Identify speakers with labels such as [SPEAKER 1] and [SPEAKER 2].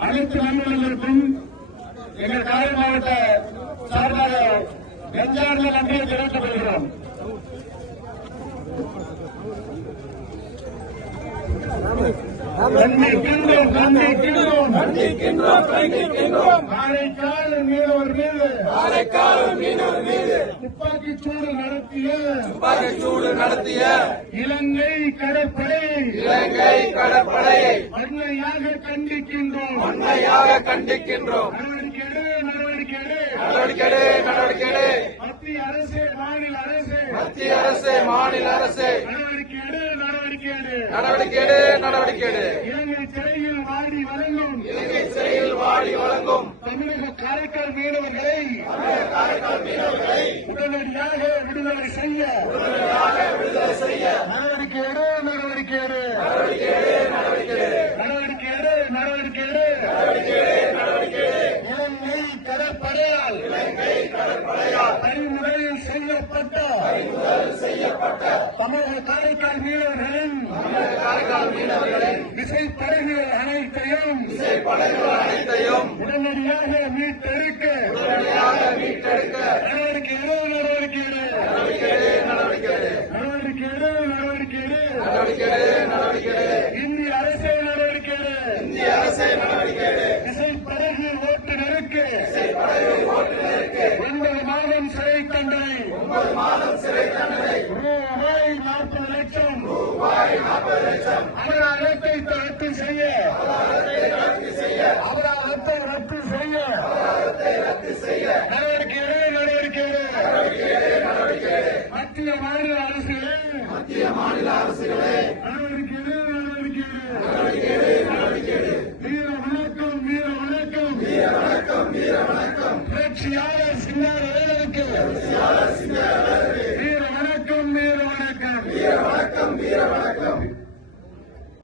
[SPEAKER 1] அனைத்து நண்பர்களுக்கும் எங்கள் காரை மாவட்ட சார்பாக நெஞ்சார்ந்த நன்றியை தெரிவித்துக் கொள்கிறோம் கண்டிக்கின்றோம் கண்டிக்கின்றோம்
[SPEAKER 2] கண்டிக்கின்றோம் கண்டிக்கின்றோம்
[SPEAKER 1] காரைக்கால் மீனவர் மீது
[SPEAKER 2] காரைக்கால் மீனவர் மீது.
[SPEAKER 1] துப்பாக்கிச் சூடு நடத்திய
[SPEAKER 2] துப்பாக்கிச் சூடு நடத்திய
[SPEAKER 1] இலங்கை கடற்படை
[SPEAKER 2] இலங்கை கடற்படையை
[SPEAKER 1] வன்மையாக கண்டிக்கின்றோம்.
[SPEAKER 2] உண்மையாக கண்டிக்கின்றோம்.
[SPEAKER 1] நடவடிக்கை எடு, நடவடிக்கை எடு.
[SPEAKER 2] நடவடிக்கை எடு, நடவடிக்கை எடு.
[SPEAKER 1] மத்திய அரசு மாநில அரசு.
[SPEAKER 2] மத்திய அரசு மாநில அரசு.
[SPEAKER 1] நடவடிக்கை எடு நடவடிக்கை எடு
[SPEAKER 2] நடவடிக்கை எடு நடவடிக்கை எடு
[SPEAKER 1] இலங்கை சிறையில் வாடி வழங்கும்.
[SPEAKER 2] இலங்கை சிறையில் வாடி வழங்கும்.
[SPEAKER 1] தமிழக காரைக்கால் மீனவர்களை உடனடியாக விடுதலை செய்ய நடவடிக்கை எடு நடவடிக்கை எடு நடவடிக்கை எடு நடவடிக்கை எடு இலங்கை கடற்படையால் பறிமுதல் செய்யப்பட்ட தமிழக காரைக்கால் மீனவர்களின் விசைப்படகுகள் அனைத்தையும்
[SPEAKER 2] அனைத்தையும்
[SPEAKER 1] உடனடியாக மீட்டெடுக்க நடவடிக்கை எடு நடவடிக்கை எடு நடவடிக்கை எடு. நடவடிக்கை எடு
[SPEAKER 2] நடவடிக்கை எடு நடவடிக்கை எடு
[SPEAKER 1] இந்திய அரசே நடவடிக்கை எடு
[SPEAKER 2] இந்திய அரசு நடவடிக்கை எடு
[SPEAKER 1] விசைப்படகு ஓட்டுநருக்கு ஒன்பது மாதம் சிறை தண்டனை ரூபாய் நாற்பது லட்சம் அபராதத்தை ரத்து செய்ய அபராதத்தை ரத்து செய்ய நடவடிக்கை எடு, நடவடிக்கை எடு. மத்திய மாநில அரசுகளே மத்திய மாநில அரசுகளே வீர வணக்கம் புரட்சியாளர் சிங்கார வேலருக்கு